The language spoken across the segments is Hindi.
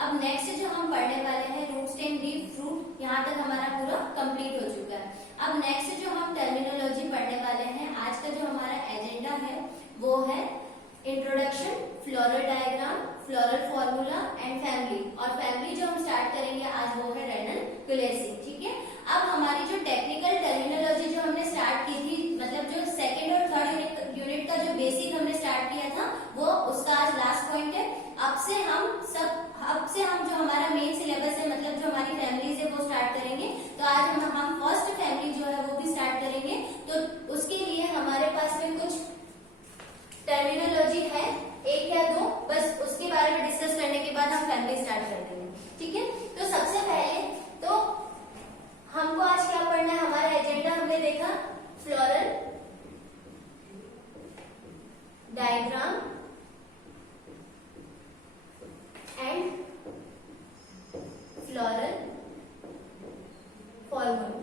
अब नेक्स्ट जो हम पढ़ने वाले हैं रूट स्टेम लीफ फ्रूट, यहाँ तक हमारा पूरा कंप्लीट हो चुका है। अब नेक्स्ट जो हम टर्मिनोलॉजी पढ़ने वाले हैं, आज का जो हमारा एजेंडा है वो है introduction, floral diagram, floral formula and family. और फैमिली जो हम स्टार्ट करेंगे आज वो है रेनन-कुलेसी। ठीक है, अब हमारी जो टेक्निकल टर्मिनोलॉजी जो हमने स्टार्ट की थी, मतलब जो सेकंड और थर्ड यूनिट का जो बेसिक हमने स्टार्ट किया था वो उसका आज लास्ट पॉइंट है। अब से हम जो हमारा मेन सिलेबस है, मतलब जो हमारी फैमिलीज है वो स्टार्ट करेंगे। तो आज हम फर्स्ट फैमिली जो है वो भी स्टार्ट करेंगे। तो उसके लिए हमारे पास में कुछ टर्मिनोलॉजी है, एक या दो, बस उसके बारे में डिस्कस करने के बाद हम फैमिली स्टार्ट कर देंगे। ठीक है, तो सबसे पहले तो हमको आज क्या पढ़ना है, हमारा एजेंडा हमने देखा floral diagram and floral formula.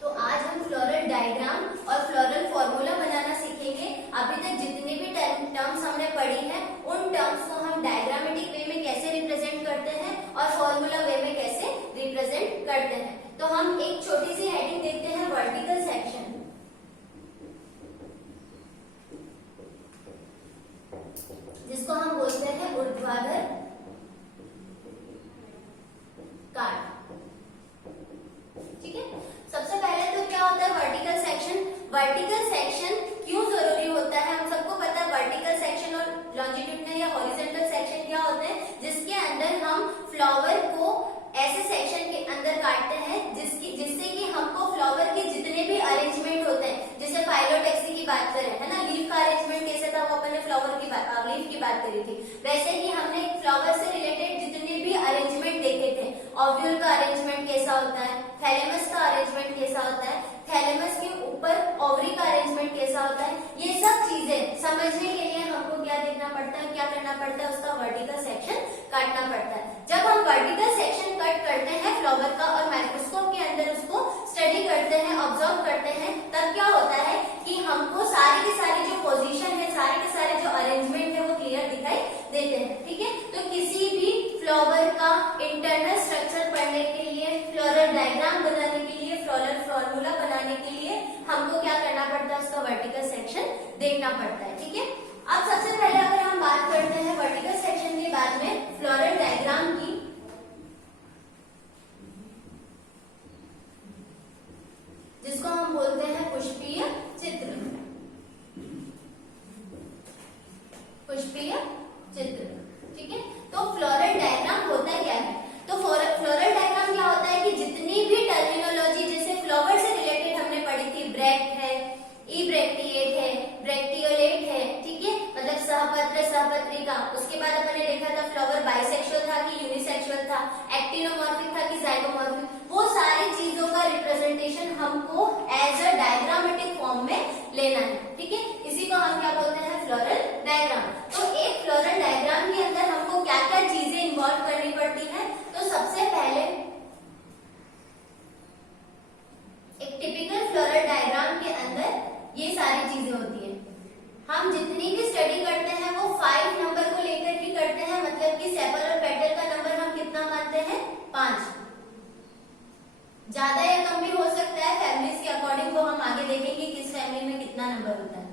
तो आज हम फ्लोरल डायग्राम और फ्लोरल फॉर्मूला बनाना सीखेंगे। अभी तक जितने भी टर्म्स हमने पढ़ी हैं उन टर्म्स को हम डायग्रामेटिक वे में कैसे रिप्रेजेंट करते हैं और फॉर्मूला वे में कैसे रिप्रेजेंट करते हैं। तो हम एक छोटी सी हेडिंग देखते हैं, वर्टिकल सेक्शन, जिसको हम बोलते हैं ऊर्ध्वाधर काट। ठीक है, सबसे पहले तो क्या होता है वर्टिकल सेक्शन। वर्टिकल सेक्शन क्यों जरूरी होता है, हम सबको पता है। वर्टिकल सेक्शन और लॉन्जिट्यूडिनल या हॉरिजॉन्टल सेक्शन क्या होते हैं, जिसके अंदर हम फ्लावर को ऐसे सेक्शन के अंदर काटते हैं जिससे कि हमको फ्लावर के जितने भी अरेंजमेंट होते हैं, जैसे फाइलोटेक्सी की बात करें, है ना, लीफ का अरेंजमेंट कैसे था वो अपन ने फ्लावर की बात, लीफ की बात करी थी, वैसे ही हमने फ्लावर से रिलेटेड जितने भी अरेंजमेंट देखे थे। ओव्यूल का अरेंजमेंट कैसा होता है, थैलेमस का अरेंजमेंट कैसा होता है, थैलेमस के ऊपर ओवरी का अरेंजमेंट कैसा होता है, ये सब चीजें समझने के लिए हमको क्या देखना पड़ता है, क्या करना पड़ता है, उसका वर्टिकल सेक्शन काटना पड़ता है। जब हम वर्टिकल सेक्शन कट करते हैं फ्लावर का और माइक्रोस्कोप के अंदर उसको स्टडी करते हैं, ऑब्जर्व करते हैं, तब क्या होता है कि हमको सारी की सारी जो पोजीशन है, सारे के सारे जो अरेंजमेंट है वो क्लियर दिखाई देते हैं। ठीक है, तो किसी भी फ्लावर का इंटरनल स्ट्रक्चर पढ़ने के लिए, फ्लोरल डायग्राम बनाने के लिए, फ्लोरल फॉर्मूला बनाने के लिए हमको क्या करना पड़ता है, उसका वर्टिकल सेक्शन देखना पड़ता है। ठीक है, अब सबसे पहले अगर हम बात करते हैं वर्टिकल सेक्शन के बाद में फ्लोरल डायग्राम की, जिसको हम बोलते हैं पुष्पीय चित्र। पुष्पीय चित्र, ठीक है। तो फ्लोरल डायग्राम होता क्या है, तो फ्लोरल डायग्राम क्या होता है कि जितनी भी टर्मिनोलॉजी जैसे फ्लावर से रिलेटेड हमने पढ़ी थी, ब्रैक्ट है, इब्रैक्टिएट है, ब्रैक्टियोलेट है, ठीक है, मतलब सहपत्र, सहपत्रिका। उसके बाद अपन ने देखा था फ्लावर बाइसेक्सुअल था कि यूनिसेक्सुअल था, एक्टिनोमॉर्फिक था कि जाइगोमॉर्फिक। वो सारी चीजों का रिप्रेजेंटेशन हमको एज अ डायग्रामेटिक फॉर्म में लेना है। ठीक है, इसी को हम क्या बोलते हैं, फ्लोरल डायग्राम। तो एक फ्लोरल डायग्राम के अंदर हमको क्या क्या चीजें इन्वॉल्व करनी पड़ती है, तो सबसे पहले एक टिपिकल फ्लोरल डायग्राम के अंदर ये सारी चीजें होती है। हम जितनी भी स्टडी करते हैं वो 5 नंबर को लेकर ही करते हैं, मतलब कि सेपल और पेटल का नंबर हम कितना मानते हैं, 5। ज्यादा या कम भी हो सकता है, फैमिलीज के अकॉर्डिंग, वो हम आगे देखेंगे किस फैमिली में कितना नंबर होता है।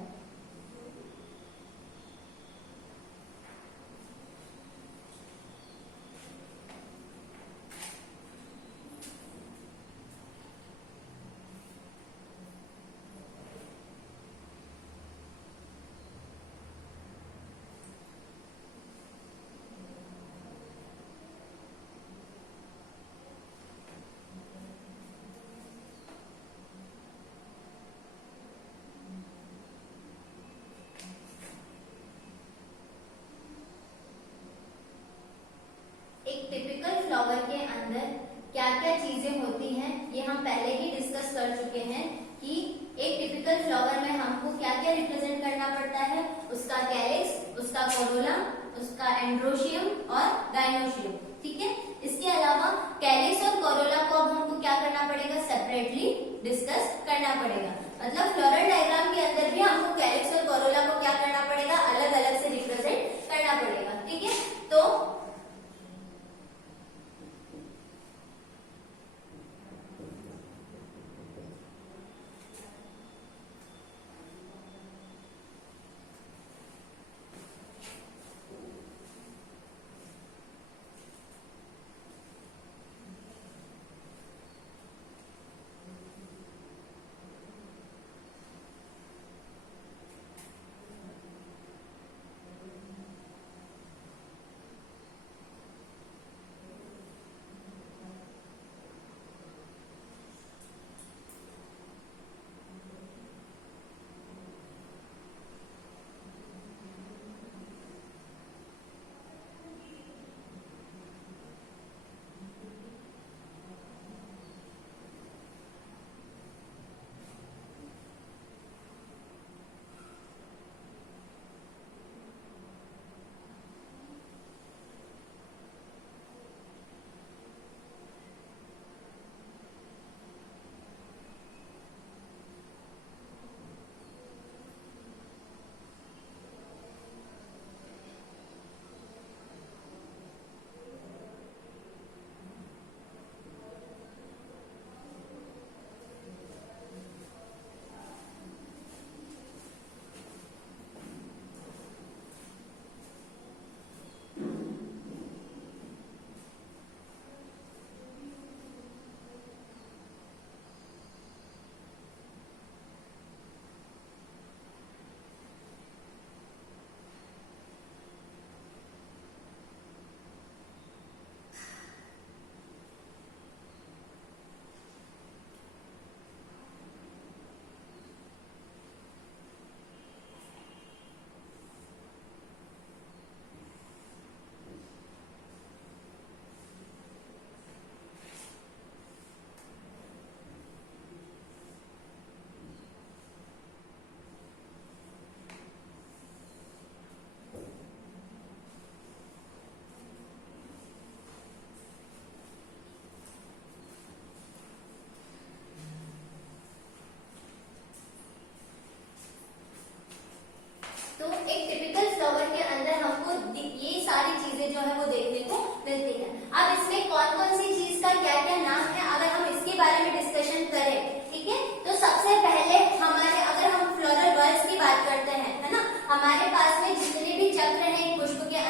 एक टिपिकल फ्लावर के अंदर क्या क्या चीजें होती हैं ये हम पहले ही डिस्कस कर चुके हैं कि एक टिपिकल फ्लावर में हमको क्या क्या रिप्रेजेंट करना पड़ता है, उसका कैलिक्स, उसका कोरोला, उसका एंड्रोशियम और गाइनोशियम। ठीक है, इसके अलावा कैलिक्स और कोरोला को अब हमको क्या करना पड़ेगा, सेपरेटली डिस्कस करना पड़ेगा। मतलब फ्लोरल डायग्राम के अंदर भी हमको कैलिक्स और कोरोला को क्या करना पड़ेगा, अलग अलग से रिप्रेजेंट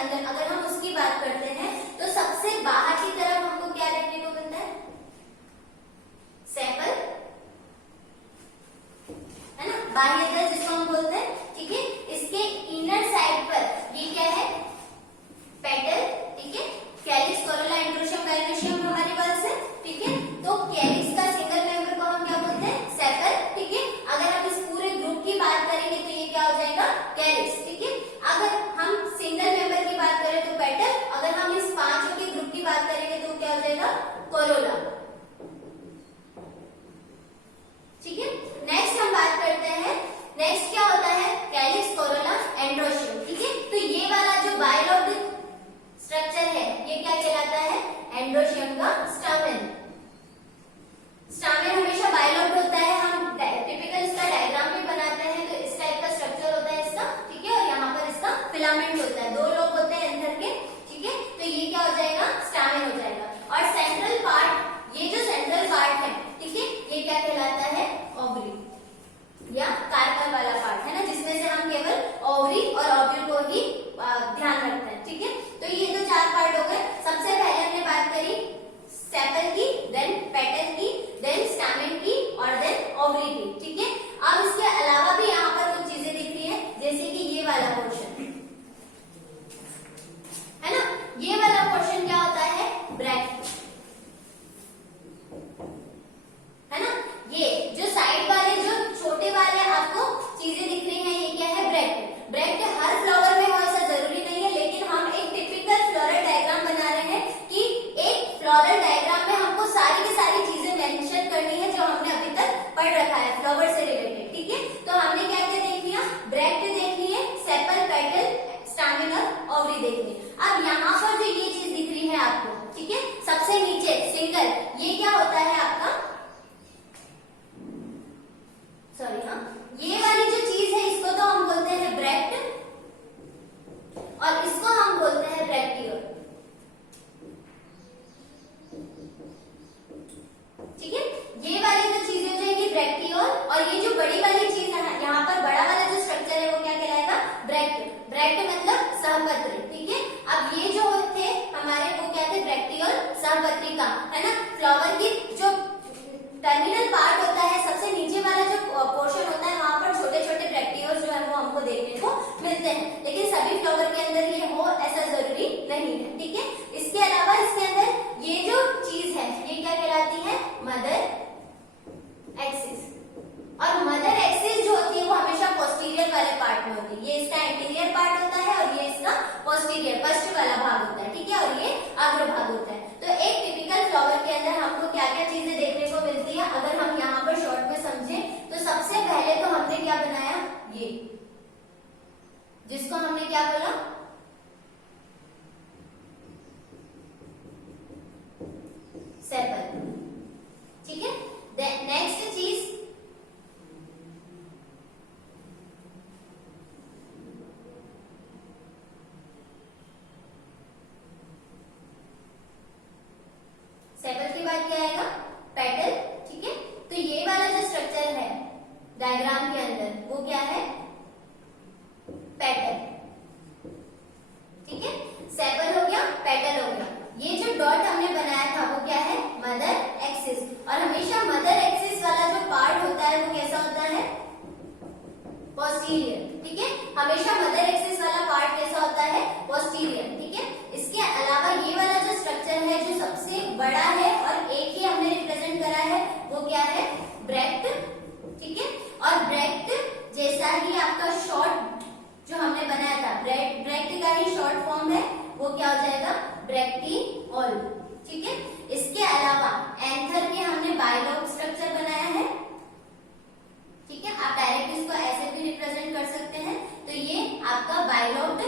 अंदर अगर हम उसकी बात करते हैं तो सबसे बाहर की तरफ हमको क्या देखने को मिलता है? सेपल, है ना, बाह्यदल जिसको हम बोलते हैं, ठीक है। इसके इनर साइड पर ये क्या है? पेटल, ठीक है। कैलिक्स, कोरोला, एंड्रोशियम, गाइनोशियम हमारी वर्ड्स है, ठीक है। तो कैलिक्स का सिंगल मेंबर को हम क्या बोलते हैं? सेपल, ठीक है। अगर हम इस पूरे ग्रुप की बात करेंगे तो ये क्या हो जाएगा? कैलिक्स, ठीक है। अगर हम सिंगल मेंबर की बात करें तो पेटल, अगर हम इस पांचों के ग्रुप की बात करेंगे तो क्या हो जाएगा? कोरोला, ठीक है। नेक्स्ट हम बात करते हैं, नेक्स्ट क्या होता है? कैलिक्स, कोरोला, एंड्रोशियम, ठीक है। तो ये वाला जो बायलॉब्ड स्ट्रक्चर है ये क्या कहलाता है? एंड्रोशियम का स्टामेन। स्टामेन हमेशा बायलॉब्ड होता है, हम टिपिकल इसका डायग्राम भी बनाते हैं तो इस टाइप का स्ट्रक्चर होता है इसका, ठीक है। और यहाँ पर इसका फिलामेंट होता है, दो लोब होते हैं एंथर के, ठीक है। तो ये क्या हो जाएगा? स्टामेन हो जाएगा। और सेंट्रल पार्ट, ये जो सेंट्रल पार्ट है, ठीक है, ये क्या कहलाता है? ओवरी या कार्पल वाला पार्ट, है ना, जिसमें से हम केवल ओवरी और ओव्यूल को ही ध्यान रखते हैं, ठीक है। तो ये तो चार पार्ट हो गए। सबसे पहले हमने बात करी सेपल की, देन पेटल की, देन स्टामेन की और देन ओवरी की, ठीक है। अब इसके अलावा भी यहाँ पर कुछ चीजें दिख रही है, जैसे कि ये वाला पोर्शन, है ना। ये वाला पोर्शन क्या होता है? ब्रैक्ट, है ना। ये जो साइड वाले, जो छोटे वाले आपको चीजें दिख रही हैं, ये क्या है? ब्रैक्ट। ब्रैक्ट हर फ्लावर में हो ऐसा जरूरी नहीं है, लेकिन हम एक टिपिकल फ्लोरल डायग्राम बना रहे हैं कि एक फ्लोरल डायग्राम में हमको सारी की सारी चीजें मेंशन करनी है जो हमने अभी तक पढ़ रखा है फ्लावर से रिलेटेड, ठीक है। तो हमने क्या क्या देख लिया? ब्रैक्ट देख लिए, सेपल, पेटल, स्टामेन और ओवरी देख लिए। अब यहाँ पर जो ये चीज दिख रही है आपको, ठीक है, सबसे नीचे सिंगल, ये क्या होता है आपका? सॉरी, हाँ, ये वाली जो चीज है इसको तो हम बोलते हैं ब्रैक्ट और इसको हम बोलते हैं ब्रैक्टियोल, ठीक है। ये वाली जो चीज हो जाएगी ब्रैक्टियोल और ये जो बड़ी वाली चीज है ना, यहाँ पर बड़ा वाला जो स्ट्रक्चर है वो क्या कहलाएगा? ब्रैक्ट। ब्रैक्ट मतलब सहपत्री, ठीक है। अब ये जो थे हमारे वो क्या थे? ब्रैक्टियोल, सहपत्रिका, है ना। फ्लावर की जो टर्मिनल पार्ट होता है, सबसे नीचे वाला जो पोर्शन होता है, वहां पर छोटे छोटे ब्रैक्टियोल जो है वो हमको देखने को मिलते हैं, लेकिन सभी फ्लावर के अंदर ये हो ऐसा जरूरी नहीं है, ठीक है। इसके अलावा इसके अंदर ये जो चीज है ये क्या कहलाती है? Mother axis. और मदर एक्सिस जो होती है वो हमेशा पोस्टीरियर वाले पार्ट में होती है। ये इसका एंटीरियर पार्ट होता है और ये इसका पोस्टीरियर, पश्च वाला भाग होता है, ठीक है। और ये अग्र भाग होता है। तो एक टिपिकल फ्लावर के अंदर हमको क्या क्या चीजें देखने को मिलती है, अगर हम यहाँ पर शॉर्ट में समझें तो सबसे पहले तो हमने क्या बनाया? ये जिसको हमने क्या बोला? सेपल, ठीक है। नेक्स्ट चीज सेपल के बाद क्या आएगा? पेटल, ठीक है। तो ये वाला जो स्ट्रक्चर है डायग्राम के अंदर वो क्या है? पेटल, ठीक है। सेपल हो गया, पेटल हो गया। ये जो डॉट हमने बनाया था वो क्या है? Mother axis. और हमेशा मदर एक्सिस वाला जो पार्ट होता है वो कैसा होता है? पोस्टीरियर, ठीक है। हमेशा मदर एक्सिस वाला पार्ट कैसा होता है? पोस्टीरियर, ठीक है। इसके अलावा ये वाला जो स्ट्रक्चर है जो सबसे बड़ा है और एक ही हमने रिप्रेजेंट करा है वो क्या है? ब्रैक्ट, ठीक है। और ब्रैक्ट जैसा ही आपका शॉर्ट जो हमने बनाया था, ब्रैक्ट का ही शॉर्ट फॉर्म है, वो क्या हो जाएगा? ब्रैक्टिओल, ठीक है। इसके अलावा एंथर के हमने बायलॉब्ड स्ट्रक्चर बनाया है, ठीक है। आप डायरेक्ट इसको ऐसे भी रिप्रेजेंट कर सकते हैं। तो ये आपका बायलॉब्ड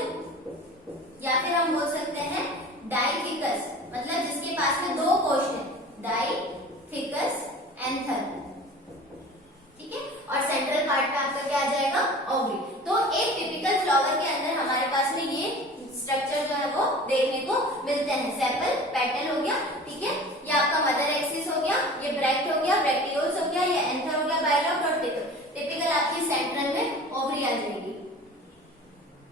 या फिर हम बोल सकते हैं डाइथिकस, मतलब जिसके पास में दो कोश है, डाइथिकस एंथर, ठीक है। और सेंट्रल पार्ट में आपका क्या आ जाएगा? ओवरी। तो एक टिपिकल फ्लावर के अंदर हमारे पास में ये स्ट्रक्चर जो है वो देखने को मिलते हैं। सेपल, पेटल हो गया, ठीक है। ये आपका मदर एक्सिस हो गया, ये ब्रैक्ट हो गया, ब्रैक्टियोल्स हो गया, ये एंथर हो गया, बायलॉब्ड और टिपिकल आपकी सेंट्रल में ओवरी आ जाएगी,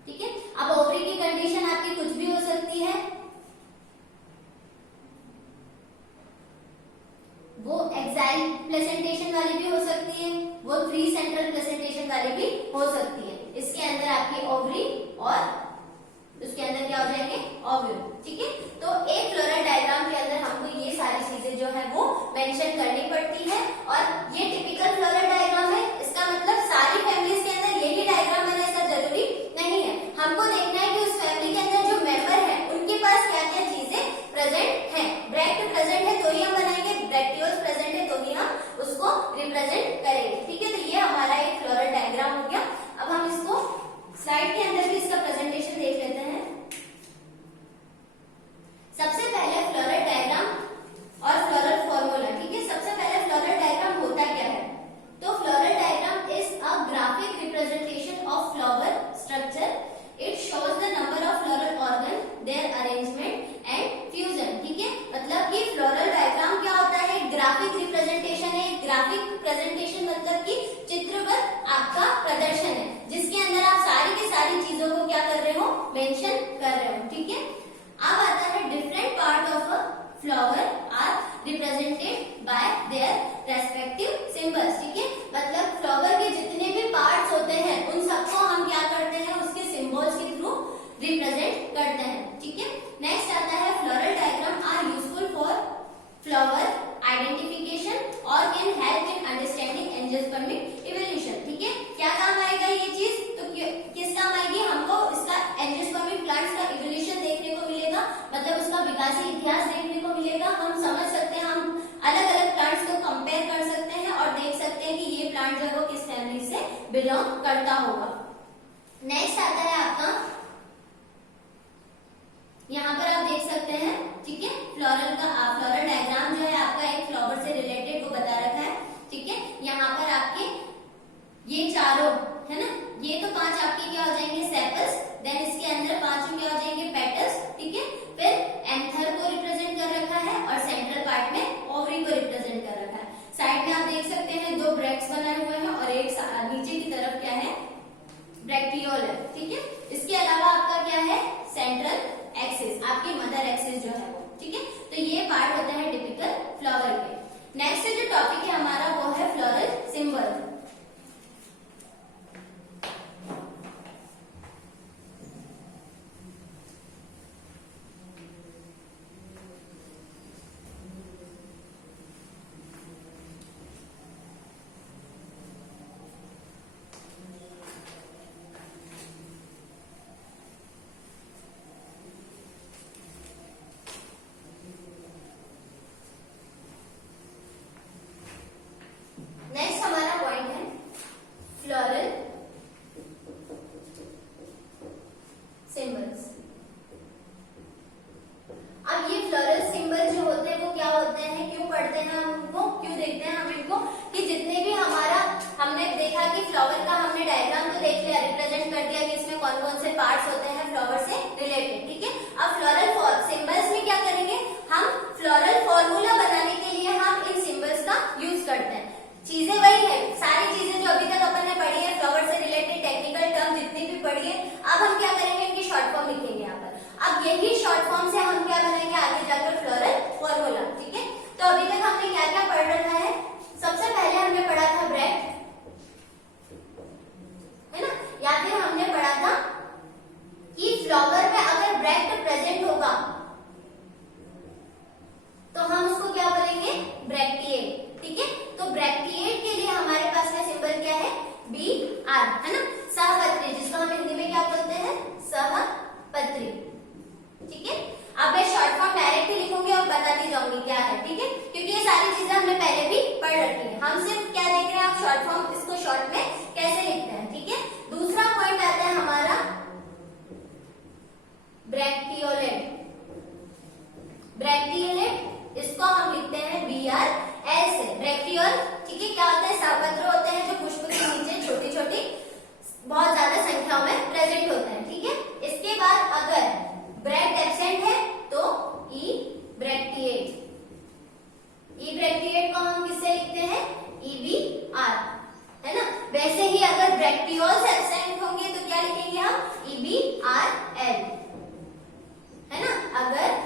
ठीक है। अब ओवरी की कंडीशन आपकी कुछ भी मेंशन कर रहे हो, ठीक है। अब आता है different part of a flower are represented by their respective symbols, ठीक है। मतलब फ्लावर के जितने भी पार्ट्स होते हैं उन सबको हम क्या करते हैं, उसके सिंबल्स के थ्रू रिप्रेजेंट करते हैं, ठीक है। नेक्स्ट आता है floral diagram are useful for flower identification और can help in understanding angiospermic evolution, ठीक है। क्या काम आएगा ये चीज, तो किस काम आएगी, हमको इसका एंजियोस्पर्मिक प्लांट्स का इवोल्यूशन देखने को मिलेगा, मतलब उसका विकासी इतिहास देखने को मिलेगा। हम समझ सकते हैं, हम अलग अलग प्लांट्स को कंपेयर कर सकते हैं और देख सकते हैं कि ये प्लांट जो है वो किस फैमिली से बिलोंग करता होगा। नेक्स्ट आता है आपका, यहाँ पर आप देख सकते हैं, ठीक है, फ्लोरल डायग्राम जो है आपका एक फ्लावर से रिलेटेड वो बता रखा है, ठीक है। यहाँ पर आपके ये चारों है ना, ये तो 5 आपके क्या हो जाएंगे, सेपल्स, देन इसके अंदर 5 क्या हो जाएंगे, पेटल्स, ठीक है। फिर एंथर को रिप्रेजेंट कर रखा है और सेंट्रल पार्ट में ओवरी को रिप्रेजेंट कर रखा है। साइड में आप देख सकते हैं 2 ब्रैक्ट्स बनाए हुए हैं और एक नीचे की तरफ क्या है, ब्रैक्टियोल है, ठीक है। इसके अलावा आपका क्या है, सेंट्रल एक्सिस, आपकी मदर एक्सिस जो है वो, ठीक है। तो ये पार्ट होता है टिपिकल फ्लावर के। नेक्स्ट जो टॉपिक है हमारा वो है फ्लोरल सिंबल। नेक्स्ट हमारा पॉइंट है फ्लोरल सिंबल्स। अब ये फ्लोरल सिंबल जो होते हैं वो क्या होते हैं, क्यों पढ़ते हैं हम उनको, क्यों देखते हैं हम इनको, कि जितने भी हमारा हमने देखा कि फ्लावर का हमने डायग्राम तो देख लिया, रिप्रेजेंट कर दिया कि इसमें कौन कौन से पार्ट्स होते हैं फ्लावर से रिलेटेड, ठीक है। अब फ्लोरल सिंबल्स में क्या करेंगे, हम फ्लोरल फॉर्मूला बनाने के लिए हम इन सिंबल्स का यूज करते हैं। चीजें वही है, सारी चीजें जो अभी तक अपन ने पढ़ी है फ्लावर से रिलेटेड टेक्निकल टर्म जितनी भी पढ़ी है, अब हम क्या करेंगे, इनकी शॉर्ट फॉर्म लिखेंगे यहाँ पर। अब यही शॉर्ट फॉर्म से हम क्या बनाएंगे आगे जाकर फ्लोरल फॉर्मूला, ठीक है। तो अभी तक हमने क्या क्या पढ़ रखा है, सबसे पहले हमने पढ़ा था ब्रैक्ट, है ना, या फिर हमने पढ़ा था कि फ्लावर में अगर ब्रैक्ट प्रेजेंट होगा तो हम उसको क्या बोलेंगे, ब्रैक्टिएट, ठीक है। तो ब्रैक्टिएट के लिए हमारे पास में सिंबल क्या है, BR, है ना, सहपत्री, जिसको हम हिंदी में क्या बोलते हैं, सहपत्री, ठीक है। अब मैं शॉर्ट फॉर्म डायरेक्ट ही लिखूंगी और बताती जाऊंगी क्या है, ठीक है, क्योंकि ये सारी चीजें हमने पहले भी पढ़ रखी है। हम सिर्फ क्या देख रहे हैं, आप शॉर्ट फॉर्म इसको शॉर्ट में कैसे लिखते हैं, ठीक है। दूसरा पॉइंट आता है हमारा ब्रैक्टियोलेट। ब्रैक्टियोलेट इसको हम लिखते हैं BRL से, ब्रैक्टियोल, ठीक है। क्या होते हैं, सहपत्र होते हैं जो पुष्प के नीचे छोटी छोटी बहुत ज्यादा संख्या में प्रेजेंट होते हैं, ठीक है। इसके बाद अगर ब्रैक्ट एब्सेंट है तो ई ब्रैक्टिएट। ई ब्रैक्टिएट को हम किससे लिखते हैं, EBR, है ना। वैसे ही अगर ब्रैक्टियोल्स एब्सेंट होंगे तो क्या लिखेंगे हम, EBRL, है ना। अगर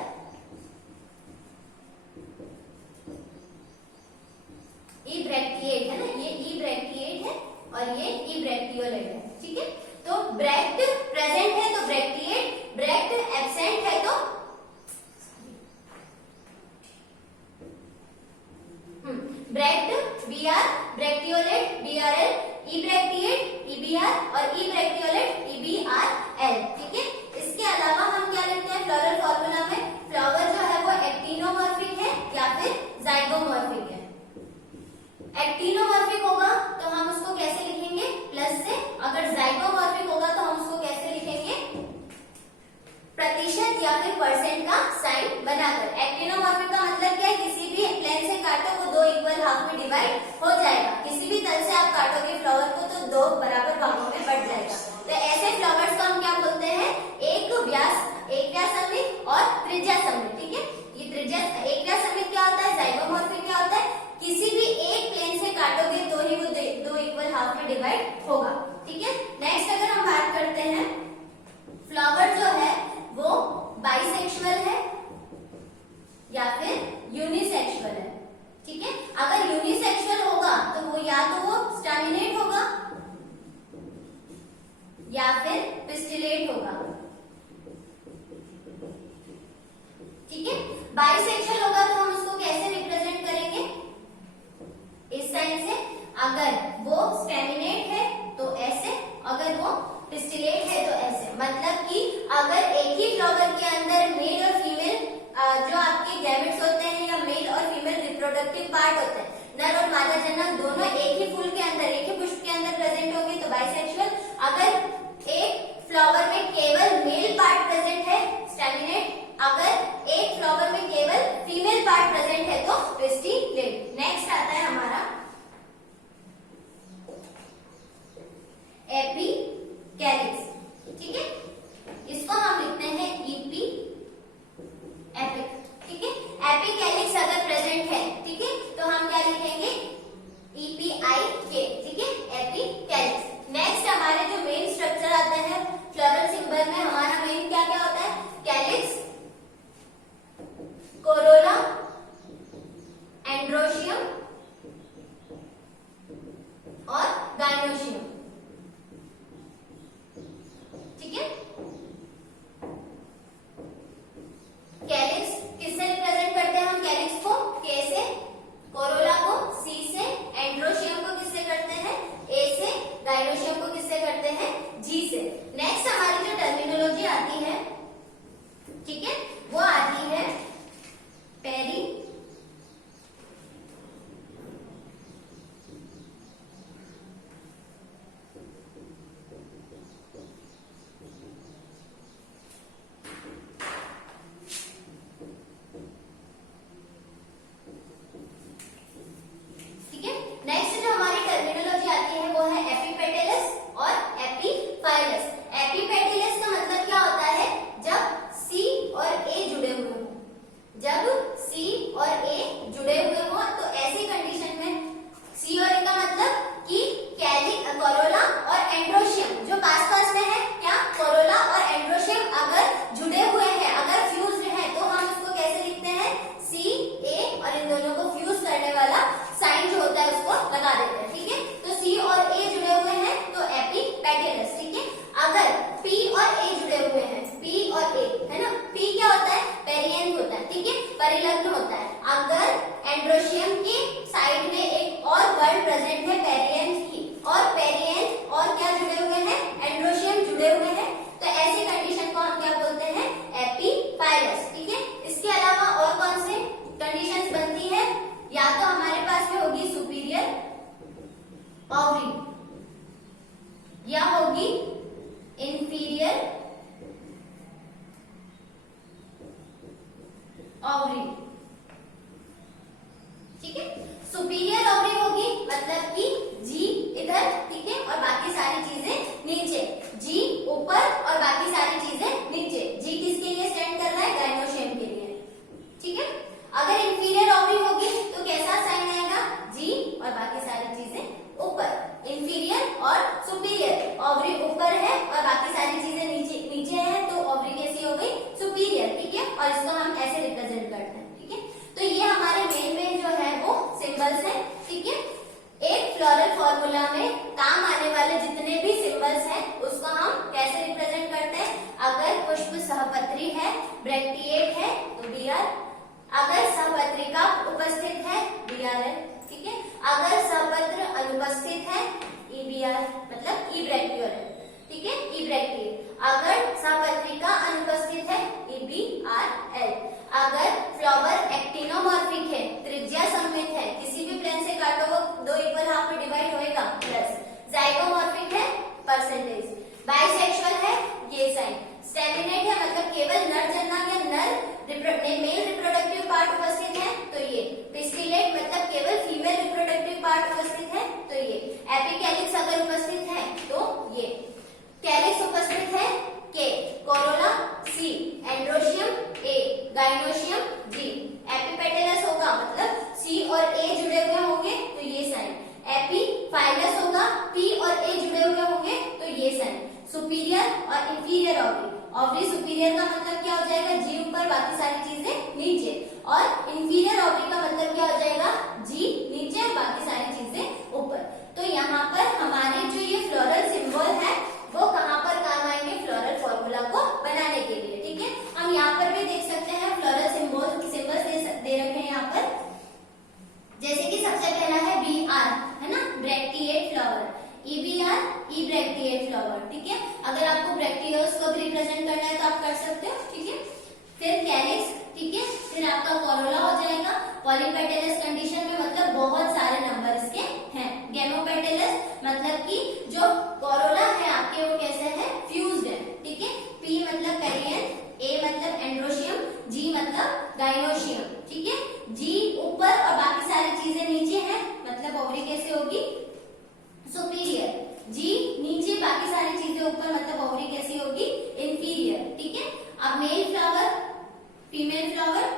ई ब्रैक्टिएट है ना, ये ई ब्रैक्टिएट है और ये ई ब्रैक्टियोलेट है, ठीक है। तो ब्रैक्ट प्रेजेंट है तो ब्रैक्टिएट, ब्रैक्ट एब्सेंट है तो ब्रैक्ट BR, ब्रैक्टियोलेट BRL, ई ब्रैक्टिएट EBR और ई ब्रैक्टियोलेट EBRL, ठीक है। इसके अलावा हम क्या लिखते हैं फ्लोरल फॉर्मूला में, फ्लावर जो है वो एक्टिनोमॉर्फिक है या फिर जाइगोमॉर्फिक है। एक्टिनोमॉर्फिक होगा तो हम उसको कैसे लिखेंगे, प्लस से, अगर जाइगोमॉर्फिक होगा तो हम उसको कैसे लिखेंगे, प्रतिशत या फिर परसेंट का साइन बनाकर। एक्टिनोमॉर्फिक का मतलब क्या है, किसी भी प्लेन से काटो वो 2 इक्वल हाफ में डिवाइड हो जाएगा, किसी भी तल से आप काटोगे फ्लावर को तो 2 बराबर भागों में बढ़ जाएगा। तो ऐसे फ्लावर्स को हम क्या बोलते हैं, एक व्यास सममित और त्रिज्या सममित, ठीक है। ये त्रिज्या एक व्यास सममित क्या होता है, जाइगोमॉर्फिक क्या होता है, किसी भी एक प्लेन से काटोगे तो ही वो 2 इक्वल हाफ में डिवाइड होगा, ठीक है। नेक्स्ट अगर हम बात करते हैं फ्लावर बाइसेक्सुअल होगा तो हम उसको कैसे रिप्रेजेंट करेंगे, इस साइन से। अगर वो स्टेमिनेट है तो ऐसे, अगर वो पिस्टिलेट है तो ऐसे। मतलब कि अगर एक ही फ्लावर के अंदर मेल और फीमेल जो आपके गैमेट्स होते हैं या मेल और फीमेल रिप्रोडक्टिव पार्ट होते हैं, नर और मादा जनक दोनों एक ही फूल के अंदर, एक ही पुष्प के अंदर प्रेजेंट होंगे तो बाइसेक्सुअल। अगर एक फ्लावर में केवल मेल पार्ट प्रेजेंट है, स्टेमिनेट। अगर एक फ्लावर में केवल फीमेल पार्ट प्रेजेंट है तो पिस्टिलेट। नेक्स्ट आता है हमारा एपिकैलिक्स, ठीक है, इसको हम लिखते हैं ईपी, एपिक, ठीक है। एपिकैलिक्स अगर प्रेजेंट है, ठीक है, तो हम क्या लिखेंगे, EPIK, ठीक है, एपिकैलिक्स। नेक्स्ट हमारे जो मेन स्ट्रक्चर आता है फ्लोरल सिंबल में, हमारा मेन क्या क्या होता है, कैलिक्स, कोरोला, एंड्रोशियम और गाइनोशियम, ठीक है। कैलिक्स किससे रिप्रेजेंट करते हैं हम, कैलिक्स को K से, कोरोला को C से, एंड्रोशियम को किससे करते हैं A से, गाइनोशियम को किससे करते हैं G से। नेक्स्ट हमारी जो टर्मिनोलॉजी आती है, ठीक है, वो आती है पेरी नेक्स्ट जो हमारी टर्मिनोलॉजी आती है वो है एपिपेटलस और एपीफाइलस। एपिपेटलस का मतलब क्या होता है, जब C और A जुड़े हुए हों, जब C और A जुड़े हुए हों तो ऐसी कंडीशन में C और A का मतलब कि कोरोला और एंड्रोशियम जो पास पास में है, क्या कोरोला और एंड्रोशियम अगर जुड़े हुए हैं, अगर फ्यूज्ड है तो हम इसको कैसे लिखते हैं, C A, और इन दोनों को फ्यूज करने वाला साइन जो होता है उसको लगा देते हैं, ठीक है। तो C और A जुड़े हुए हैं तो एपिपेटलस, ठीक है। अगर P और A जुड़े हुए हैं, P और A है ना, P क्या होता है, पेरिएंथ होता है, ठीक है, परिलग्न होता है। अगर एंड्रोशियम के साइड में एक और वर्ड प्रेजेंट है पेरिएंथ की, और पेरिएंथ और क्या जुड़े हुए हैं, एंड्रोशियम जुड़े हुए हैं, तो ऐसी कंडीशन को हम क्या बोलते हैं, एपिफाइलस, ठीक है। इसके अलावा और कौन से कंडीशंस बनती है, या तो हमारे पास में होगी सुपीरियर ओवरी, या होगी इंफीरियर ओवरी, ठीक है। सुपीरियर ओवरी होगी मतलब कि जी इधर, ठीक है, और बाकी सारी चीजें नीचे, जी ऊपर और बाकी सारी चीजें नीचे। जी किसके लिए स्टैंड कर रहा है, गाइनोशियम के लिए, ठीक है। अगर इंफीरियर ओवरी होगी तो कैसा साइन आएगा, जी और बाकी सारी चीजें ऊपर। इंफीरियर और सुपीरियर, ओवरी ऊपर है और बाकी सारी चीजें नीचे नीचे है, तो ओवरी कैसी हो गई, सुपीरियर, ठीक है। और इसको हम ऐसे रिप्रेजेंट करते हैं, ठीक है। तो ये हमारे मेन जो है वो सिंबल्स है, ठीक है। एक फ्लोरल फॉर्मूला में काम आने वाले जितने भी सिंबल्स हैं उसको हम कैसे रिप्रेजेंट करते हैं, अगर पुष्प सहपत्री है, ब्रैक्टिएट है तो BR, अगर सहपत्रिका उपस्थित है BRL, ठीक है। अगर सहपत्र अनुपस्थित है EBR, मतलब इब्रैक्टियोर, ठीक है, इब्रैक्टिएट। अगर सहपत्रिका अनुपस्थित है EBRL। अगर फ्लावर एक्टिनोमॉर्फिक है, त्रिज्या सममित है, किसी भी प्लेन से काटो वो दो इक्वल हाफ में डिवाइड होएगा, प्लस। जाइगोमॉर्फिक है, परसेंटेज। बाइसेक्सुअल है, ये साइन। स्टेमिनेट है मतलब केवल नर जनक या नर मेल रिप्रोडक्टिव पार्ट उपस्थित है तो ये। पिस्टिलेट मतलब केवल फीमेल रिप्रोडक्टिव पार्ट उपस्थित है तो ये। एपिकैलिक्स अगर उपस्थित है तो ये। कैलिक्स उपस्थित है K, Corolla C, androecium A, gynoecium G। Epipetalous होगा मतलब C और A जुड़े हुए होंगे तो ये साइन। एपीफाइलस होगा P और A जुड़े हुए होंगे तो ये साइन। सुपीरियर और इंफीरियर ओवरी, ओवरी सुपीरियर का मतलब क्या हो जाएगा, G ऊपर बाकी सारी चीजें नीचे, और इंफीरियर ओवरी का मतलब क्या हो जाएगा, G नीचे बाकी सारी चीजें ऊपर। तो यहाँ पर हमारे जो ये फ्लोरल सिंबल है वो कहाँ पर काम आएंगे, फ्लोरल फॉर्मूला को बनाने के लिए, ठीक है। हम यहाँ पर भी देख सकते हैं फ्लोरल सिंबल पॉलीपेटलस कंडीशन में मतलब बहुत सारे नंबर इसके हैं। गेमोपेटलस मतलब कि जो कोरोला है आपके वो कैसे है, फ्यूज्ड है, ठीक है। पी मतलब पेरियन, ए मतलब एंड्रोशियम, जी मतलब गाइनोशियम, ठीक है। जी ऊपर और बाकी सारी चीजें नीचे हैं, मतलब ओवरी कैसे होगी, सुपीरियर। जी नीचे बाकी सारी चीजें ऊपर, मतलब ओवरी कैसी होगी, इंफीरियर, ठीक है। अब male flower, female flower,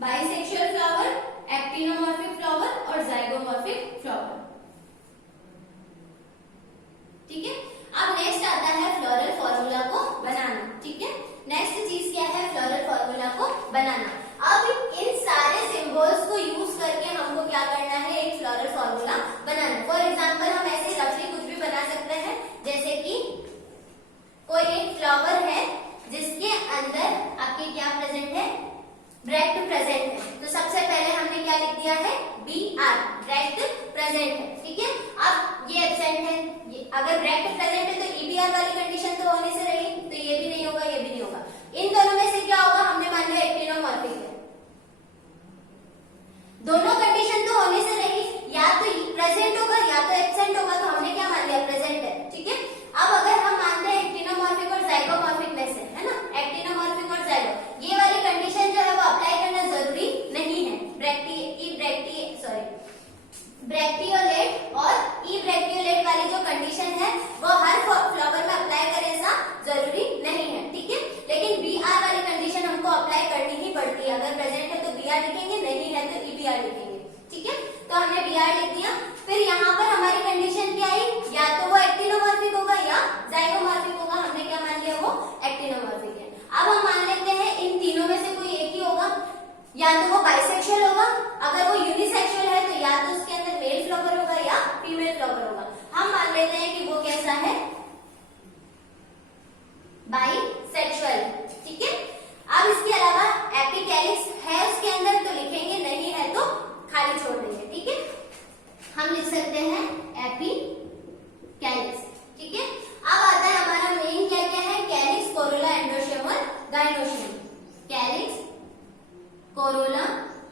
bisexual flower, actinomorphic flower और जाइगोमॉर्फिक फ्लावर, ठीक है। अब नेक्स्ट आता है फ्लोरल फॉर्मूला को बनाना, ठीक है। नेक्स्ट चीज क्या है, फ्लोरल फॉर्मूला को बनाना। अब इन सारे सिंबल्स को यूज करके हमको क्या करना है, एक floral formula banana. For example हम ऐसे रफली कुछ भी बना सकते हैं, जैसे कि कोई एक फ्लावर है जिसके अंदर आपके क्या प्रेजेंट है, ब्रैक्ट प्रेजेंट है, तो सबसे पहले हमने क्या लिख दिया है, बी आर, ब्रैक्ट प्रेजेंट है, ठीक है। अब ये एब्सेंट है, अगर ब्रैक्ट प्रेजेंट है तो ईबीआर वाली कंडीशन तो होने से रही, तो ये भी नहीं होगा, ये भी नहीं होगा। इन दोनों में से क्या होगा, हमने मान लिया एक्टिनोमॉर्फिक है, दोनों कंडीशन तो होने से रही, या तो प्रेजेंट होगा या तो एब्सेंट होगा, तो हमने क्या मान लिया, प्रेजेंट है, ठीक है। अब अगर हम मानते हैं एक्टिनोमॉर्फिक और जाइगोमॉर्फिक में से, है ना, एक्टिनोमॉर्फिक और जाइगो, ये वाली कंडीशन जो है वो अप्लाई करना जरूरी नहीं है। ब्रैक्टियोलेट और ई ब्रैक्टियोलेट वाली जो कंडीशन है वो हर फ्लावर में अप्लाई करें ऐसा जरूरी नहीं है, ठीक है। लेकिन बी आर वाली कंडीशन हमको अप्लाई करनी ही पड़ती है, अगर प्रेजेंट है तो बी आर लिखेंगे, नहीं है तो ईबीआर लिखेंगे, ठीक है। तो हमने बी आर लिख दिया। फिर यहाँ पर हमारी कंडीशन क्या आई, या तो वो एक्टिनोमॉर्फिक होगा या जाइगोमॉर्फिक होगा, हमने क्या मान लिया, वो एक्टिनोमॉर्फिक है। अब हम मान लेते हैं इन तीनों में से कोई एक ही होगा, या तो वो बाइसेक्सुअल होगा, अगर वो यूनिसेक्सुअल है तो या तो उसके अंदर मेल फ्लावर होगा या फीमेल फ्लावर होगा। हम मान लेते हैं कि वो कैसा है, बाइसेक्सुअल, ठीक है। अब इसके अलावा एपिकैलिक्स है उसके अंदर तो लिखेंगे, नहीं है तो खाली छोड़ देंगे, ठीक है। हम लिख सकते हैं एपिकैलिक्स, ठीक है। अब आता है हमारा मेन क्या क्या है, कैलिक्स, कोरोला, एंड्रोशियम और गाइनोशियम। कैलिक्स, कोरोला,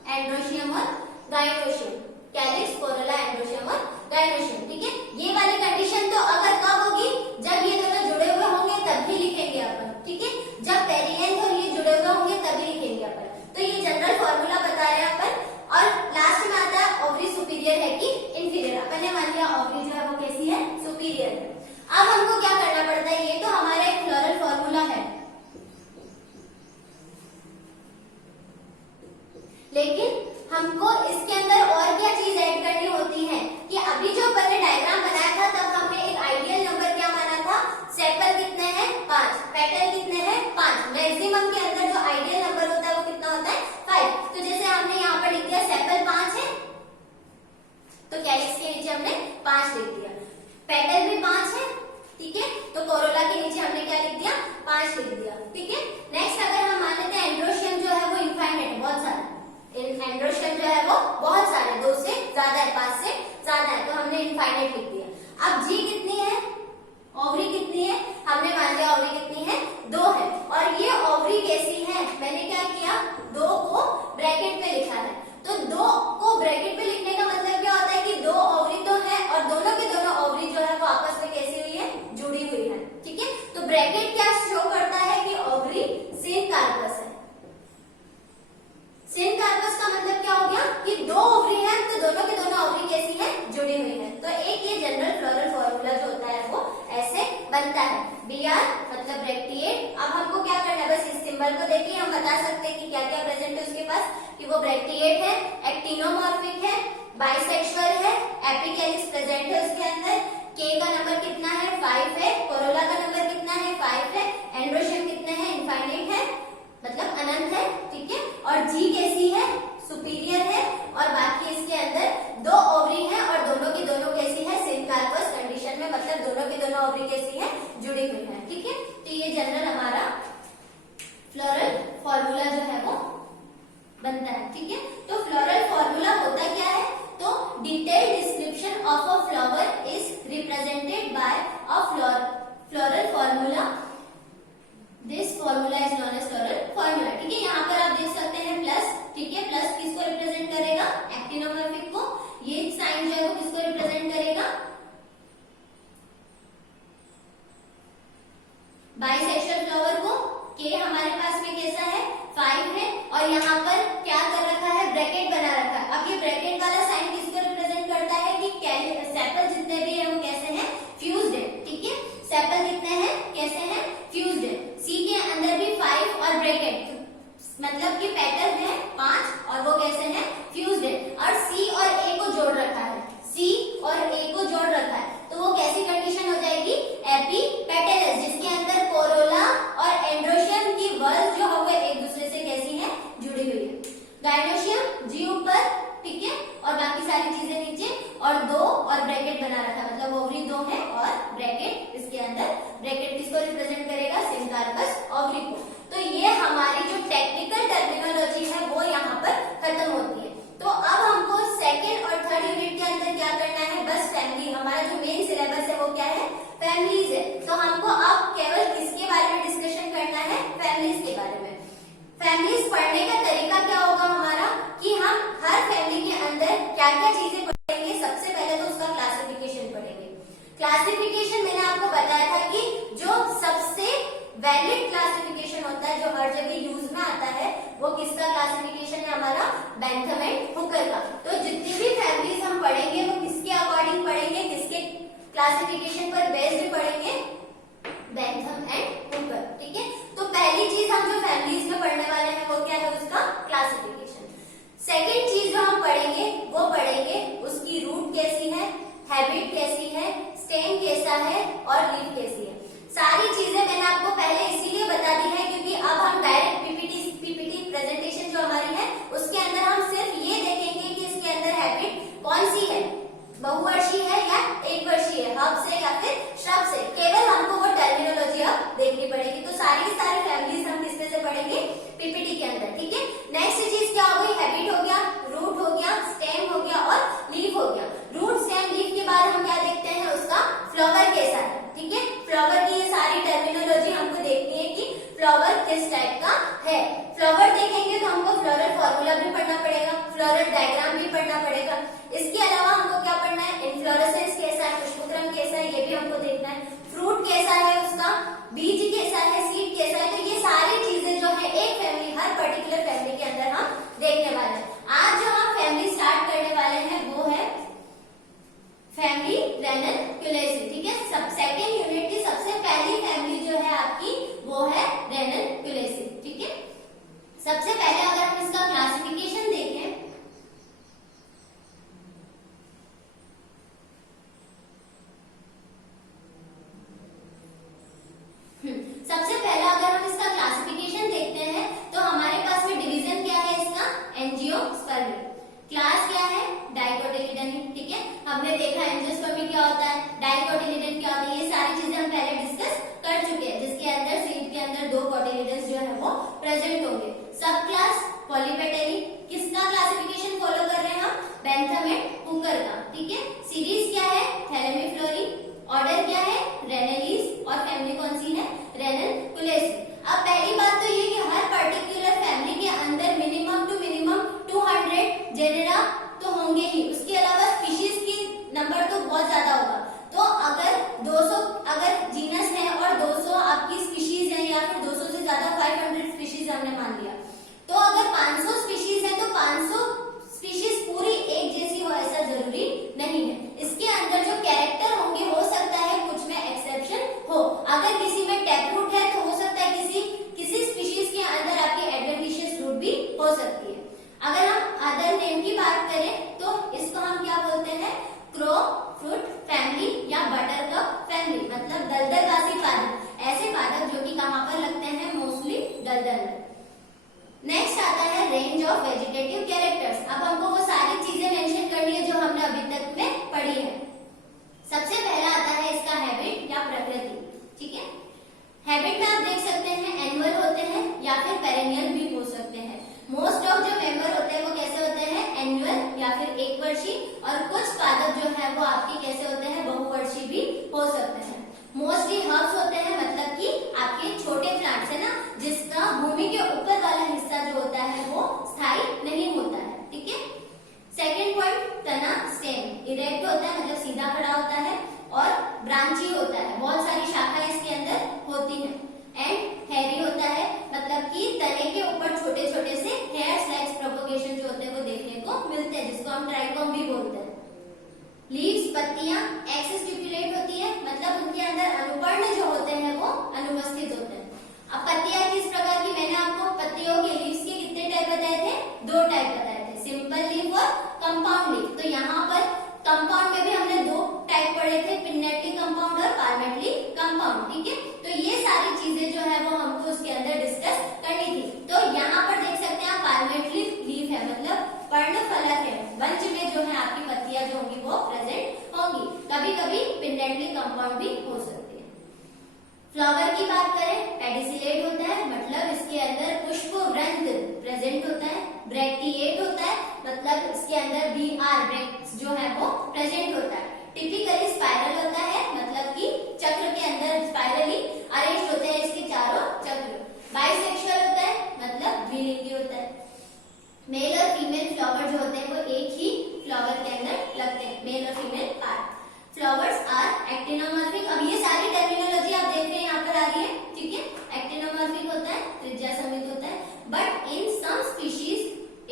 एंड्रोशियम और गाइनोशियम, कैलिक्स, कोरोला, एंड्रोशियम और गाइनोशियम, ठीक है। ये वाली कंडीशन तो अगर कब होगी, जब ये दोनों जुड़े हुए होंगे तभी लिखेंगे अपन, ठीक है। जब पेरियंथ और ये जुड़े हुए होंगे तभी लिखेंगे अपन। तो ये जनरल फॉर्मूला बता रहे हैं अपन। और लास्ट में आता है ओवरी सुपीरियर है कि इंफीरियर। अपन ने मान लिया ओवरी जो है वो कैसी है, सुपीरियर है। अब हमको क्या करना पड़ता है, ये तो हमारा एक फ्लोरल फॉर्मूला है, लेकिन हमको इसके अंदर और क्या चीज ऐड करनी होती है कि अभी जो अपन ने डायग्राम बनाया था तब हमने एक आइडियल नंबर क्या माना था, सेपल कितने हैं, 5, पेटल कितने हैं, 5। मैक्सिमम के अंदर जो आइडियल नंबर होता है वो कितना होता है, 5। तो जैसे हमने यहाँ पर लिख दिया सेपल 5 है, तो कैलिक्स के नीचे हमने 5 लिख दिया, पेटल भी 5 है, ठीक है। तो कोरोला के नीचे हमने क्या लिख दिया, 5 लिख दिया, ठीक है। नेक्स्ट अगर हम मान लेते हैं एंड्रोशियम जो है वो इनफाइनाइट, बहुत सारा एंड्रोशियम जो है वो बहुत सारे, 2 से ज्यादा है, 5 से ज्यादा है, तो हमने इनफाइनाइट लिख दिया। अब जी कितनी है, ओवरी कितनी है, हमने मान लिया ओवरी कितनी है, 2 है। और ये ओवरी कैसी है, मैंने क्या किया, 2 को ब्रैकेट पे लिखा है। तो 2 को ब्रैकेट पे लिखने का मतलब क्या होता है कि 2 ओवरी तो है और दोनों के दोनों ओवरी जो है वो आपस में कैसी हुई है, जुड़ी हुई है, ठीक है। तो ब्रैकेट क्या शो करता है कि ओवरी सेम कार्पस है। सेम कार्पस का मतलब क्या हो गया कि 2 ओवरी है तो दोनों के दोनों ओवरी कैसी है, जुड़ी हुई है। तो एक ये जनरल फ्लोरल फॉर्मूला जो होता है वो ऐसे बनता है, Br मतलब ब्रैक्टिएट। अब हमको क्या करना है, बस इस सिंबल को देखिए हम बता सकते हैं कि क्या क्या प्रेजेंट है उसके पास, कि वो ब्रैक्टिएट है, एक्टिनोमॉर्फिक है, बाइसेक्सुअल है, एपिकैलिक्स प्रेजेंट है उसके अंदर, K का नंबर कितना है, 5 है, कोरोला का नंबर कितना है, 5 है, एंड्रोशियम कितने हैं, इनफाइनाइट है, मतलब अनंत है, ठीक है। और जी कैसी है, सुपीरियर है, और बाकी इसके अंदर 2 ओवरी हैं और दोनों की दोनों कैसी है, सेम कार्पस कंडीशन में, मतलब दोनों की दोनों ओवरी कैसी है, जुड़ी हुई है, ठीक है। तो ये जनरल हमारा फ्लोरल फॉर्मूला जो है वो बनता है, ठीक है। तो फ्लोरल फॉर्मूला होता क्या है, तो detailed description of a flower is represented by a floral formula. This formula is known as floral formula, ठीक है। यहाँ पर आप देख सकते हैं प्लस, ठीक है, प्लस किसको रिप्रेजेंट करेगा, के हमारे पास में कैसा है 5 है और यहाँ पर क्या कर रखा है ब्रैकेट बना रखा है। अब ये ब्रैकेट वाला साइन किसको रिप्रेजेंट करता है कि सेपल जितने भी है वो कैसे हैं फ्यूज्ड है। ठीक है, सेपल कितने हैं कैसे हैं फ्यूज्ड है। सी के अंदर भी 5 और ब्रैकेट मतलब कि पैटर्न है 5 और वो कैसे हैं फ्यूज्ड है। और सी और ए को जोड़ रखा है, सी और ए को जोड़ रखा है तो वो कैसी कंडीशन हो जाएगी एपीपेटलस, जिसके अंदर कोरोला और एंड्रोशियम की वल्व जो है वो एक दूसरे से कैसी है जुड़ी हुई है। गाइनोशियम जी ऊपर, ठीक है, और बाकी सारी चीजें नीचे और 2 और ब्रैकेट बना रखा है मतलब ओवरी 2 है और ब्रैकेट इसके अंदर। ब्रैकेट किसको रिप्रेजेंट करेगा सिनकार्पस ओवरी को। तो ये हमारी जो टेक्निकल टर्मिनोलॉजी है वो यहाँ पर खत्म होती है। तो अब हमको सेकेंड और थर्ड यूनिट के अंदर क्या करना है बस फैमिली, हमारा जो मेन सिलेबस है वो क्या है फैमिलीज है। तो हमको अब केवल किसके बारे में डिस्कशन करना है फैमिलीज के बारे में। फैमिलीज पढ़ने का तरीका क्या होगा हमारा कि हम हर फैमिली के अंदर क्या क्या चीजें पढ़ेंगे। सबसे पहले तो उसका क्लासिफिकेशन पढ़ेंगे। क्लासिफिकेशन मैंने आपको बताया था कि जो सबसे वैलिड क्लासिफिकेशन होता है जो हर जगह यूज में आता है वो किसका क्लासिफिकेशन है हमारा बेंथम एंड हुकर का। तो जितनी भी फैमिलीज हम पढ़ेंगे वो किसके अकॉर्डिंग पढ़ेंगे, किसके क्लासिफिकेशन पर बेस्ड पढ़ेंगे बेंथम एंड हुकर। ठीक है, तो पहली चीज हम जो फैमिलीज में पढ़ने वाले हैं वो क्या है उसका क्लासिफिकेशन। सेकेंड चीज जो हम पढ़ेंगे वो पढ़ेंगे उसकी रूट कैसी है, हैबिट कैसी है, स्टेम कैसा है और लीफ कैसी है। सारी चीजें मैंने आपको पहले इसीलिए बता दी है क्योंकि अब हम डायरेक्ट पीपीटी प्रेजेंटेशन जो हमारी है उसके अंदर हम सिर्फ ये देखेंगे कि इसके अंदर हैबिट कौन सी है, बहुवर्षीय है या एक वर्षीय है, हब से या फिर श्रब से। केवल हमको वो टर्मिनोलॉजी अब देखनी पड़ेगी। तो सारी की सारी फैमिलीज हम किससे से पढ़ेंगे पीपीटी के अंदर। ठीक है, नेक्स्ट चीज क्या हो गई, हैबिट हो गया, रूट हो गया, स्टेम हो गया और लीफ हो गया। रूट स्टेम लीफ के बाद हम क्या देखते हैं उसका फ्लावर कैसा है। ठीक है, फ्लावर की ये सारी टर्मिनोलॉजी हमको देखनी है कि फ्लावर किस टाइप का है। फ्लावर देखेंगे तो हमको फ्लोरल फॉर्मूला भी पढ़ना पड़ेगा, फ्लोरल डायग्राम भी पढ़ना पड़ेगा। इसके अलावा हमको क्या पढ़ना है, इन्फ्लोरेसेंस कैसा है, पुष्पक्रम कैसा है ये भी हमको देखना है, फ्रूट कैसा है उसका, बीज कैसा है, सीड कैसा है। तो ये सारी चीजें जो है एक फैमिली हर पर्टिकुलर फैमिली के अंदर हम देखने वाले हैं। आज जो हम फैमिली स्टार्ट करने वाले हैं वो है फैमिली रेननक्यूलेसी। ठीक है, सब सेकेंड यूनिट की सबसे पहली फैमिली जो है आपकी वो है रेननक्यूलेसी। ठीक है, सबसे पहले अगर हम इसका क्लासिफिकेशन देखें सबसे पहला अगर हम इसका क्लासिफिकेशन देखते हैं तो हमारे पास में डिवीजन क्या है इसका एंजियोस्पर्मी। क्लास क्या है डाइकोटिलिडन। ठीक है, हमने देखा एंजियोस्पर्मी क्या होता है, डाइकोटिलिडन क्या होता है, ये सारी चीजें हम पहले डिस्कस कर चुके हैं जिसके अंदर सीड के अंदर 2 कोटिलिडन्स जो है वो प्रेजेंट होंगे। सब क्लास पॉलीपेटली, किसका क्लासिफिकेशन फॉलो कर रहे हैं हम बेंथम एंड हुकर का। ठीक है, सीरीज क्या है थैलेमिफ्लोरी, ऑर्डर क्या है रेनेलीज और फैमिली कौन सी है रेननक्यूलेसी। अब पहली बात तो ये कि हर पर्टिकुलर फैमिली के अंदर मिनिमम टू मिनिमम 200 जेनेरा तो होंगे ही, उसके अलावा स्पीशीज की नंबर तो बहुत ज्यादा होगा। तो अगर 200 अगर जीनस है और 200 आपकी स्पीशीज है या फिर 200 से ज्यादा 500 स्पीशीज हमने मान लिया, तो अगर 500 स्पीशीज है तो 500 स्पीशीज पूरी एक जैसी हो ऐसा जरूरी नहीं है। इसके अंदर जो कैरेक्टर होंगे हो सकता है कुछ में फ्लावर की बात करें, पेडिसिलेट होता है, मतलब इसके अंदर पुष्पवृंत प्रेजेंट होता है। ब्रैक्टिएट होता है, मतलब इसके अंदर ब्रैक्ट्स जो है वो प्रेजेंट होता है। टिपिकली स्पाइरल होता है, मतलब कि चक्र के अंदर स्पाइरली अरेंज होते हैं इसके चारों चक्र। बाइसेक्सुअल होता है, मतलब द्विलिंगी होता है। मेल और फीमेल फ्लावर जो होते हैं वो एक ही फ्लावर के अंदर लगते हैं, मेल और female part. Flowers are actinomorphic. अब ये सारी टर्मिनोलॉजी आप देख रहे हैं यहाँ पर आ रही है, ठीक है। एक्टिनोमॉर्फिक होता है, त्रिज्या समित होता है, but in some species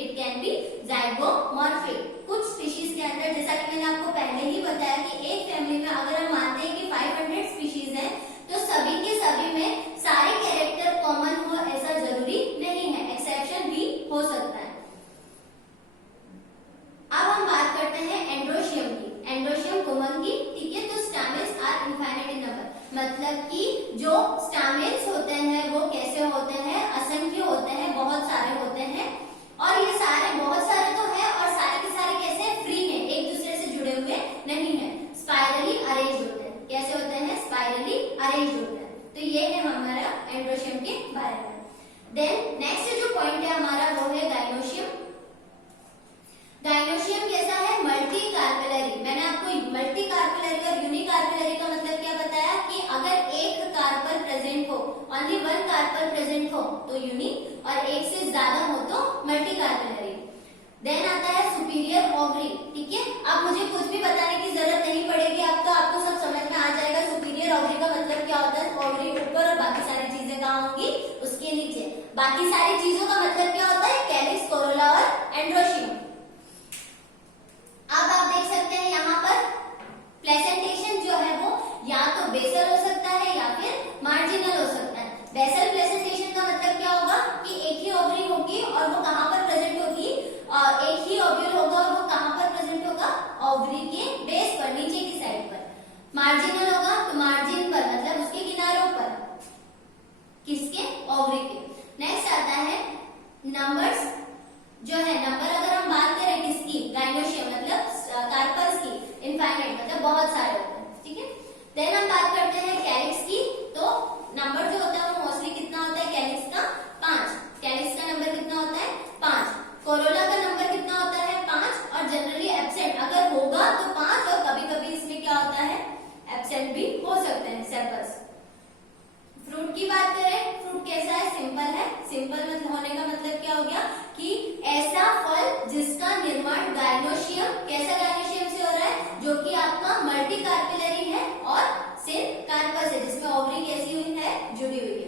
it can be zygomorphic. कुछ स्पीशीज के अंदर, जैसा कि मैंने आपको पहले ही बताया कि एक फैमिली में अगर हम मानते हैं कि 500 स्पीशीज हैं, तो सभी के सभी में सारे कैरेक्टर कॉमन हो ऐसा जरूरी नहीं है, एक्सेप्शन भी हो सकता है। अब हम बात करते हैं एंड्रोशियम की। एंड्रोशियम वुमन की, ठीक है। तो स्टैमेन्स आर इनफाइनाइट इन नंबर, मतलब कि जो स्टैमेन्स होते हैं वो कैसे होते हैं, असंख्य होते हैं, बहुत सारे होते हैं। और ये सारे बहुत सारे तो है, और सारे के सारे कैसे फ्री हैं, एक दूसरे से जुड़े हुए नहीं है, स्पाइरली अरेंज होते हैं। कैसे होते हैं, स्पाइरली अरेंज होते हैं। तो ये है हमारा एंड्रोशियम के बारे में। देन नेक्स्ट जो पॉइंट है हमारा वो है गाइनोशियम। गाइनोशियम कैसा है, मल्टी कार्पेलरी। मैंने आपको मल्टी कार्पेलरी और यूनी कार्पेलरी का मतलब क्या बताया कि अगर एक कार्पल प्रेजेंट हो, ओनली वन कार्पल प्रेजेंट हो तो यूनी, और एक से ज्यादा हो तो मल्टी कार्पेलरी। देन आता है सुपीरियर ओवरी, ठीक है। अब मुझे कुछ भी बताने की जरूरत नहीं पड़ेगी, अब तो आपको सब समझ में आ जाएगा सुपीरियर ओवरी का मतलब क्या होता है। ओवरी ऊपर और बाकी सारी चीजें कहाँ होंगी, उसके नीचे। बाकी सारी चीजों का मतलब क्या होता है, कैलिक्स, कोरोला और एंड्रोशियम। अब आप देख सकते हैं यहाँ पर प्लेसेंटेशन जो है वो या तो बेसल हो सकता है या फिर मार्जिनल हो सकता है। बेसल प्लेसेंटेशन का मतलब क्या होगा कि एक ही ओवरी होगी और वो कहाँ पर प्रेजेंट होगी, और एक ही ओव्यूल होगा और वो कहाँ पर प्रेजेंट होगा, ओवरी के बेस पर, नीचे की साइड पर। मार्जिनल होगा तो मार्जिन पर, मतलब उसके किनारों पर, किसके, ओवरी के। नेक्स्ट आता है नंबर्स जो है, नंबर अगर हम बात करें किसकी, गाइनोशियम मतलब कार्पल्स की, इनफाइनाइट मतलब बहुत सारे होते हैं, ठीक है। देन हम बात करते हैं कैलिक्स की। तो नंबर जो होता है वो मोस्टली कितना होता है, कैलिक्स का 5। कैलिक्स का नंबर कितना होता है, 5। कोरोला का नंबर कितना होता है, 5, और जनरली एब्सेंट अगर होगा तो 5, और कभी कभी इसमें क्या होता है, एब्सेंट भी हो सकते हैं सेपल्स। फ्रूट की बात करें, फ्रूट कैसा है, सिंपल है। सिंपल मतलब होने का मतलब क्या हो गया कि ऐसा फल जिसका निर्माण गाइनोशियम, कैसा गाइनोशियम से हो रहा है, जो कि आपका मल्टी कार्पेलरी है और सिर्फ कार्पस है, जिसमें ओवरी कैसी हुई है, जुड़ी हुई है।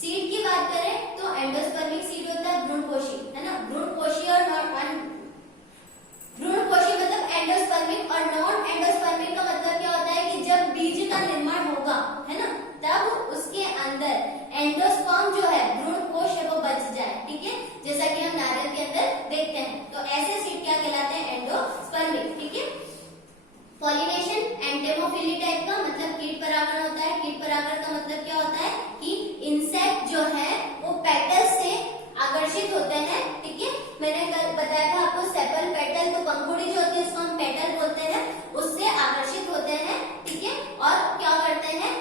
सीड की बात करें तो एंडोस्पर्मिक सीड होता है, भ्रूणपोषी, है ना। भ्रूणपोषी और भ्रूणपोषी मतलब एंडोस्पर्मिक, और नॉन एंडोस्पर्मिक का मतलब क्या होता है कि जब बीज का निर्माण होगा, है ना, तब उसके अंदर एंडोस्पर्म जो है, भ्रूणकोश है, वो बच जाए, ठीक है। जैसा कि हम नारियल के अंदर देखते हैं, तो ऐसे सीड क्या कहलाते हैं, एंडोस्पर्मिक, ठीक है। पॉलिनेशन एंटेमोफिली टाइप का, मतलब कीट परागण होता है। कीट परागण का मतलब क्या होता है कि इंसेक्ट जो है वो पेटल से आकर्षित होते हैं, ठीक है। मैंने कल बताया था आपको सेपल पेटल, तो पंखुड़ी जो होती है उसको हम पेटल बोलते हैं, उससे आकर्षित होते हैं, ठीक है। और क्या करते हैं,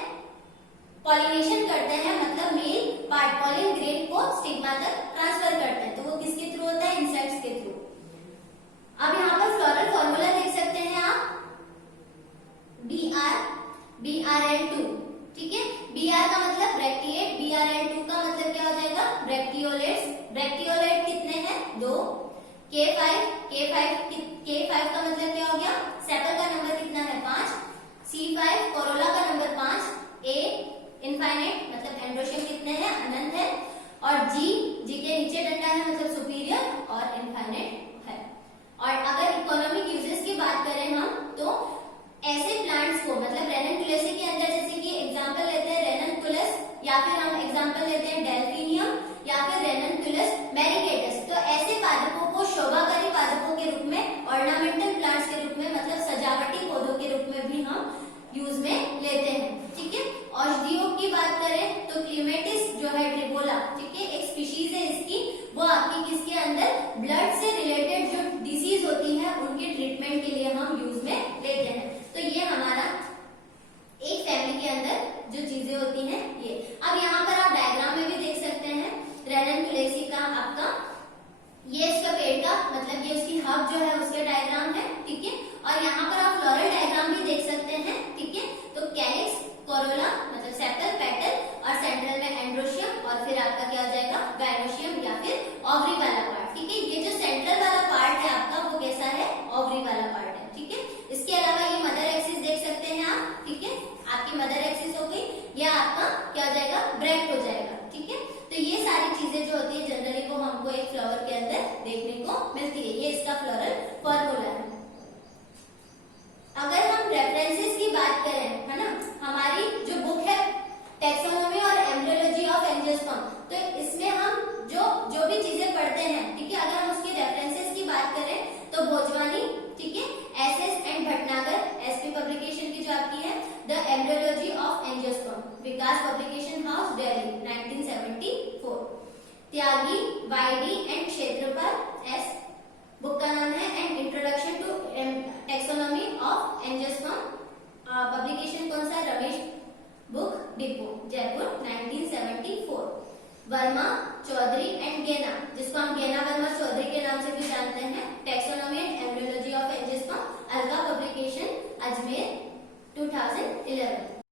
पॉलिनेशन करते हैं, मतलब मेल पार्ट पॉलिन ग्रेन को स्टिग्मा तक ट्रांसफर करते हैं। तो वो किसके थ्रू होता है, इंसेक्ट्स के थ्रू। अब यहाँ पर फ्लोरल फॉर्मूला देख सकते हैं आप, BRL2, ठीक है। BR का मतलब ब्रैक्टिएट, BRL2 का मतलब क्या हो जाएगा, ब्रैक्टियोलेट्स। ब्रैक्टियोलेट कितने हैं, 2। K5 का मतलब क्या हो गया, सेपल का नंबर कितना है, 5। C5 कोरोला का नंबर 5। A इनफाइनाइट मतलब एंड्रोशियम कितने हैं, अनंत है। और G के नीचे डंडा है, मतलब सुपीरियर और इनफाइनाइट है। और अगर इकोनॉमिक यूजेस की बात करें हम, तो ऐसे प्लांट्स को, मतलब रेननकुलेसी के अंदर, जैसे कि एग्जांपल लेते हैं रेननकुलस, या फिर हम एग्जांपल लेते हैं डेल्फिनियम, या फिर रेननकुलस मैरिकेटस। तो ऐसे पादपों को शोभाकारी पादपों के रूप में, ऑर्नामेंटल प्लांट्स के रूप में, मतलब सजावटी पौधों के रूप में भी हम यूज में लेते हैं, ठीक है। औषधियों की बात करें तो क्लीमेटिस जो और यहाँ पर आप फ्लोरल डायग्राम भी देख सकते हैं, ठीक है। तो कैलिक्स, कोरोला मतलब सेप्टल, पेटल और सेंट्रल में एंड्रोशियम और फिर आपका क्या हो जाएगा गायनोशियम या फिर ओवरी वाला पार्ट, ठीक है। ये जो सेंट्रल वाला पार्ट है आपका वो कैसा है, ओवरी वाला पार्ट है, ठीक है। इसके अलावा ये मदर एक्सिस देख सकते हैं आप, ठीक है। आपकी मदर एक्सिस हो गई, यह आपका क्या हो जाएगा ब्रैक्ट हो जाएगा, ठीक है। तो ये सारी चीजें जो होती है जनरली वो हमको एक फ्लावर के अंदर देखने को मिलती है। ये इसका फ्लोरल फॉर्मूला है। अगर हम रेफरेंसेस की बात करें, है ना, हमारी जो बुक है टैक्सोनॉमी और एम्ब्रियोलॉजी ऑफ एंजियोस्पर्म, तो इसमें हम जो भी चीजें पढ़ते हैं, ठीक है, अगर हम उसके रेफरेंसेस की बात करें तो भोजवानी, ठीक है, SS and Bhatnagar, SP publication की जो आपकी है the embryology of angiosperm, Vikas publication house Delhi 1974, Tyagi, YD and Kshetrapal S, book का नाम है and introduction to taxonomy of angiosperm, publication कौन सा, Ramesh book depot Jaipur 1974, Verma, Chaudhary and Gena, जिसको हम गेना वर्मा चौधरी के नाम से भी जानते हैं, taxonomy and embryology of angiosperm, Alka publication Ajmer 2011।